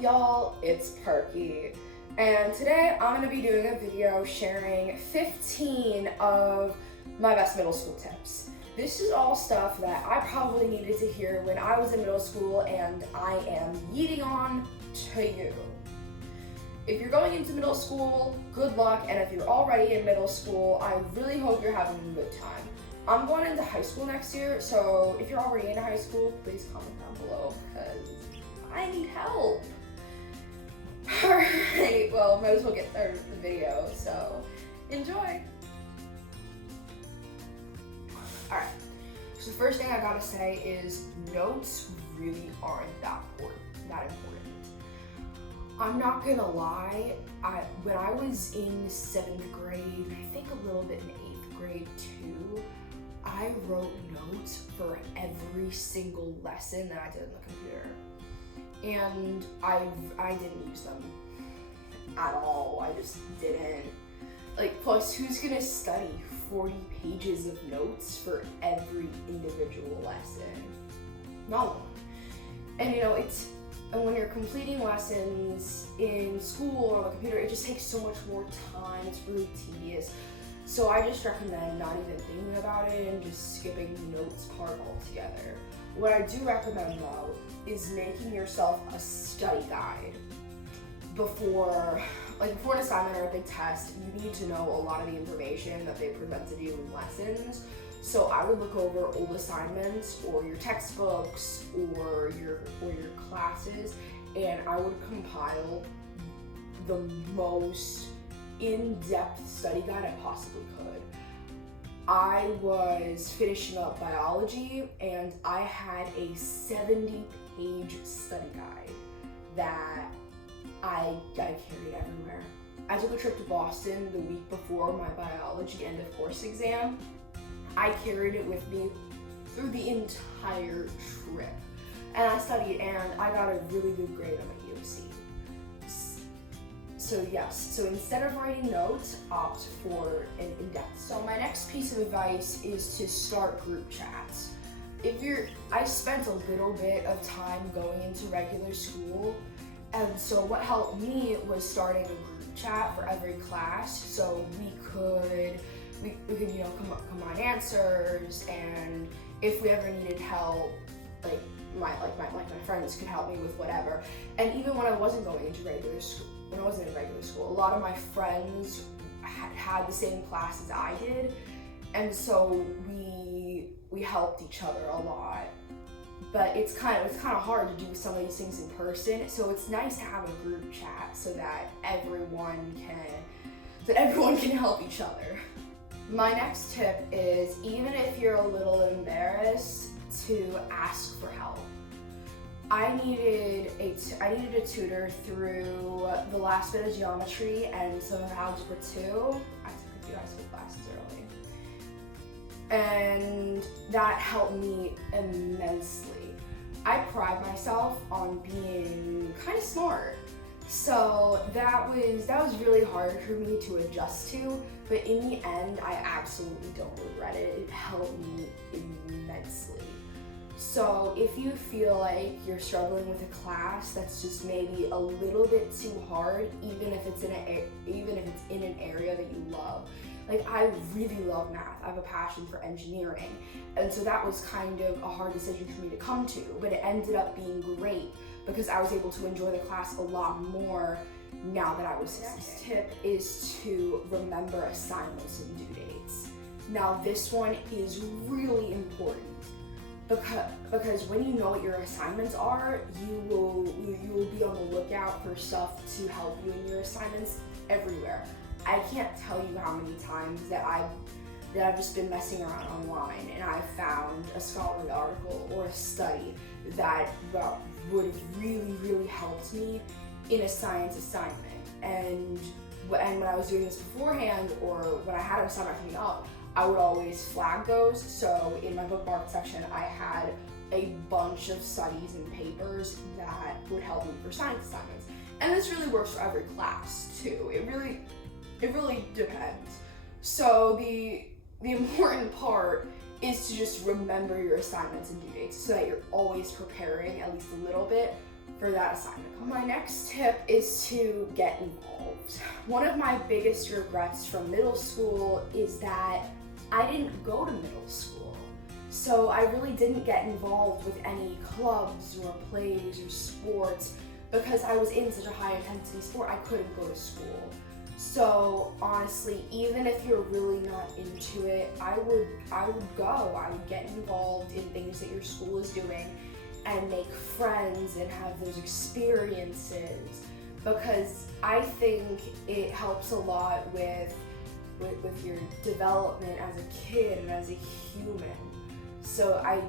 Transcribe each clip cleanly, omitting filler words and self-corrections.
Y'all, it's Perky, and today I'm going to be doing a video sharing 15 of my best middle school tips. This is all stuff that I probably needed to hear when I was in middle school, and I am yeeting on to you. If you're going into middle school, good luck, and if you're already in middle school, I really hope you're having a good time. I'm going into high school next year, so if you're already in high school, please comment down below, because I need help. Alright, well, might as well get started with the video, so enjoy! Alright, so the first thing I gotta say is notes really aren't that important. I'm not gonna lie, when I was in 7th grade, and I think a little bit in 8th grade too, I wrote notes for every single lesson that I did on the computer. And I didn't use them at all. I just didn't. Plus, who's gonna study 40 pages of notes for every individual lesson? No one. And and when you're completing lessons in school or on the computer, it just takes so much more time. It's really tedious. So I just recommend not even thinking about it and just skipping the notes part altogether. What I do recommend though is making yourself a study guide before an assignment or a big test. You need to know a lot of the information that they presented you in lessons. So I would look over old assignments or your textbooks or your classes, and I would compile the most in-depth study guide I possibly could. I was finishing up biology, and I had a 70-page study guide that I carried everywhere. I took a trip to Boston the week before my biology end of course exam. I carried it with me through the entire trip. And I studied, and I got a really good grade on my EOC. So instead of writing notes, opt for an in-depth. So my next piece of advice is to start group chats. I spent a little bit of time going into regular school, and so what helped me was starting a group chat for every class, so we could combine answers, and if we ever needed help, my friends could help me with whatever. And even when I wasn't going into regular school, a lot of my friends had the same class as I did, and so we helped each other a lot. But it's kind of hard to do some of these things in person, so it's nice to have a group chat so that everyone can help each other. My next tip is, even if you're a little embarrassed, to ask for help. I needed a tutor through the last bit of geometry and some of algebra 2. I took a few high school classes early, and that helped me immensely. I pride myself on being kind of smart, so that was really hard for me to adjust to, but in the end, I absolutely don't regret it. It helped me immensely. So if you feel like you're struggling with a class that's just maybe a little bit too hard, even if it's in an area that you love. I really love math. I have a passion for engineering, and so that was kind of a hard decision for me to come to, but it ended up being great because I was able to enjoy the class a lot more now that I was studying. Next tip is to remember assignments and due dates. Now this one is really important because when you know what your assignments are, you will be on the lookout for stuff to help you in your assignments everywhere. I can't tell you how many times that I've just been messing around online and I found a scholarly article or a study that would have really helped me in a science assignment. And when I was doing this beforehand, or when I had an assignment coming up, I would always flag those. So in my bookmark section, I had a bunch of studies and papers that would help me for science assignments. And this really works for every class too. It really depends. So the important part is to just remember your assignments and due dates so that you're always preparing at least a little bit for that assignment. My next tip is to get involved. One of my biggest regrets from middle school is that I didn't go to middle school. So I really didn't get involved with any clubs or plays or sports because I was in such a high intensity sport, I couldn't go to school. So honestly, even if you're really not into it, I would go. I would get involved in things that your school is doing and make friends and have those experiences, because I think it helps a lot with your development as a kid and as a human. So I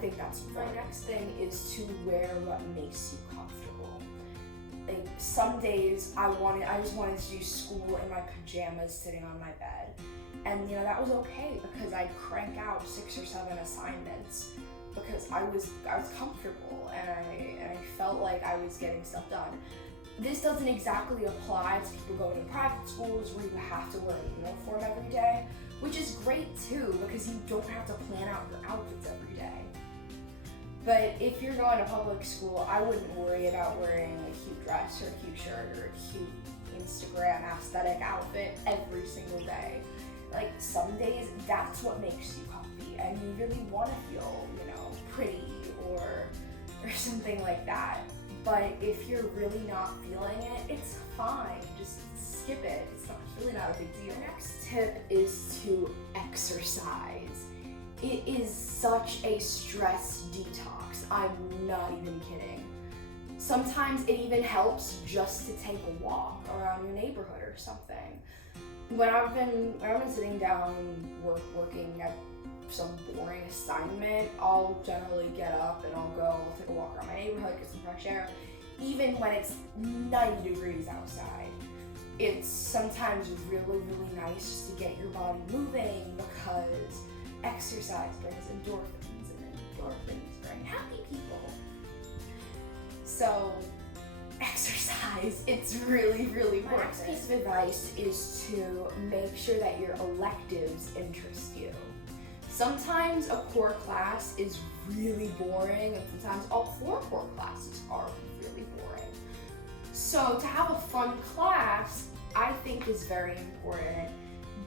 think that's my next thing is to wear what makes you comfortable. Like some days I just wanted to do school in my pajamas sitting on my bed. And that was okay because I'd crank out 6 or 7 assignments because I was comfortable and I felt like I was getting stuff done. This doesn't exactly apply to people going to private schools where you have to wear a uniform every day, which is great too because you don't have to plan out your outfits every day. But if you're going to public school, I wouldn't worry about wearing a cute dress or a cute shirt or a cute Instagram aesthetic outfit every single day. Like some days, that's what makes you comfy and you really want to feel, pretty or something like that. But if you're really not feeling it, it's fine. Just skip it. It's really not a big deal. The next tip is to exercise. It is such a stress detox. I'm not even kidding. Sometimes it even helps just to take a walk around your neighborhood or something. When I've been sitting down working at some boring assignment, I'll generally get up and I'll take a walk around my neighborhood, get some fresh air, even when it's 90 degrees outside. It's sometimes really, really nice just to get your body moving because exercise brings endorphins and endorphins bring happy people. So exercise, it's really, really important. My next piece of advice is to make sure that your electives interest you. Sometimes a core class is really boring and sometimes all 4 core classes are really boring. So to have a fun class, I think is very important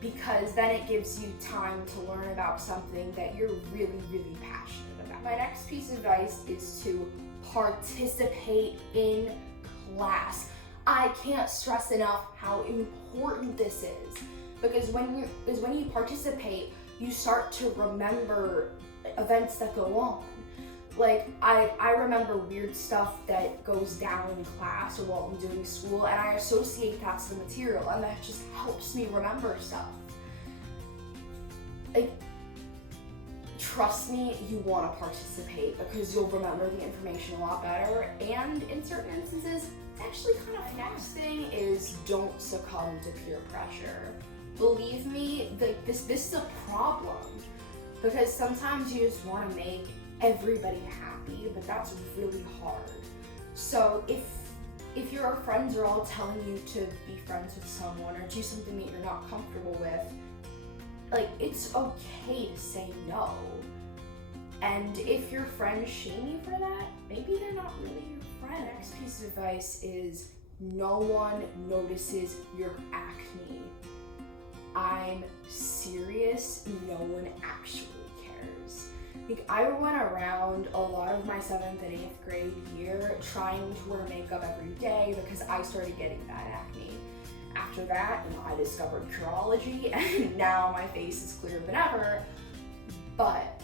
because then it gives you time to learn about something that you're really, really passionate about. My next piece of advice is to participate in class. I can't stress enough how important this is because when you participate, you start to remember events that go on. Like I remember weird stuff that goes down in class or while I'm doing school, and I associate that to the material, and that just helps me remember stuff. Like, trust me, you want to participate because you'll remember the information a lot better, and in certain instances, it's actually kind of fun. Next thing is don't succumb to peer pressure. Believe me, this is a problem because sometimes you just want to make everybody happy, but that's really hard. So if your friends are all telling you to be friends with someone or do something that you're not comfortable with, like, it's okay to say no. And if your friends shame you for that, maybe they're not really your friend. Next piece of advice is no one notices your acne. I'm serious, no one actually cares. Like, I went around a lot of my 7th and 8th grade year trying to wear makeup every day because I started getting bad acne. After that, I discovered Curology and now my face is clearer than ever. But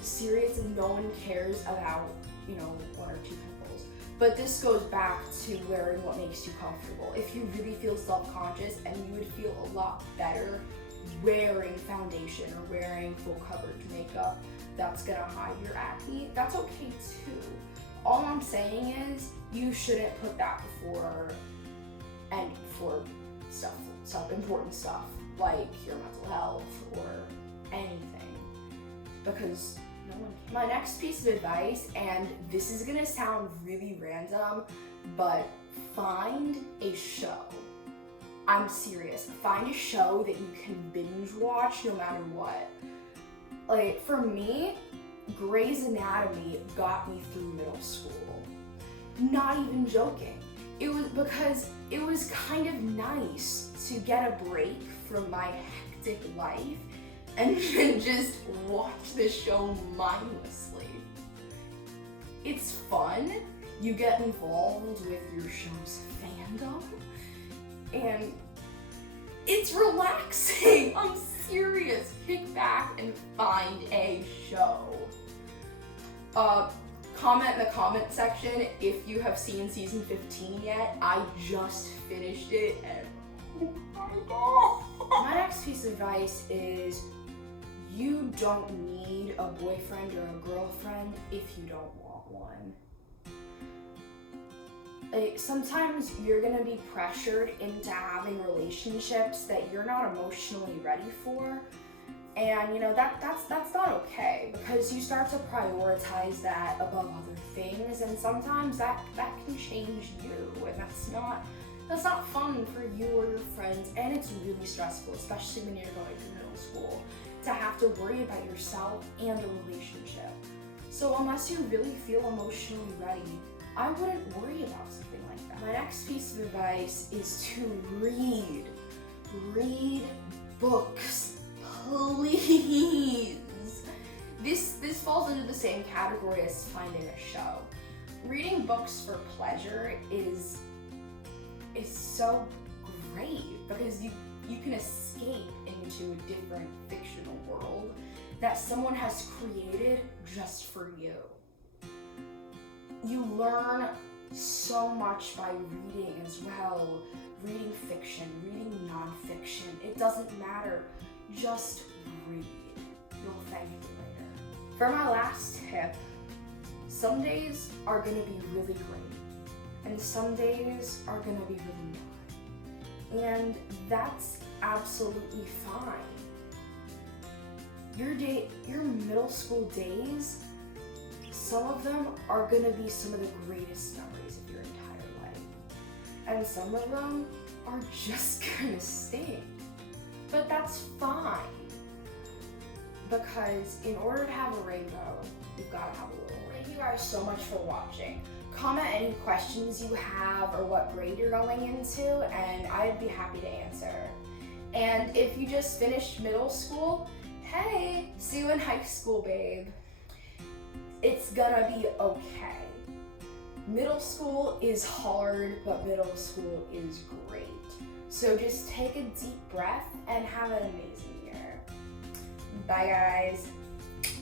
seriously, no one cares about, 1 or 2 pimples. But this goes back to wearing what makes you comfortable. If you really feel self-conscious, and you would feel a lot better wearing foundation or wearing full coverage makeup that's gonna hide your acne, that's okay too. All I'm saying is you shouldn't put that before important stuff like your mental health or anything, because no one can. My next piece of advice, and this is gonna sound really random, but find a show. I'm serious. Find a show that you can binge watch no matter what. Like, for me, Grey's Anatomy got me through middle school. Not even joking. It was because it was kind of nice to get a break from my hectic life and then just watch the show mindlessly. It's fun, you get involved with your show's fandom, and it's relaxing. I'm serious. Kick back and find a show. Comment in the comment section if you have seen season 15 yet. I just finished it and oh my god. My next piece of advice is you don't need a boyfriend or a girlfriend if you don't want one. Sometimes you're gonna be pressured into having relationships that you're not emotionally ready for. And you know, that's not okay, because you start to prioritize that above other things, and sometimes that can change you, and that's not fun for you or your friends, and it's really stressful, especially when you're going to middle school, to have to worry about yourself and a relationship. So unless you really feel emotionally ready, I wouldn't worry about something like that. My next piece of advice is to read. Read books. Please. This falls into the same category as finding a show. Reading books for pleasure is so great because you can escape into a different fictional world that someone has created just for you. You learn so much by reading as well. Reading fiction, reading nonfiction, it doesn't matter. Just read. You'll thank me later. For my last tip, some days are gonna be really great, and some days are gonna be really not. And that's absolutely fine. Your middle school days, some of them are gonna be some of the greatest memories of your entire life. And some of them are just gonna sting. But that's fine, because in order to have a rainbow, you've got to have a little rainbow. Thank you guys so much for watching. Comment any questions you have or what grade you're going into, and I'd be happy to answer. And if you just finished middle school, hey, see you in high school, babe. It's gonna be okay. Middle school is hard, but middle school is great. So just take a deep breath and have an amazing year. Bye guys.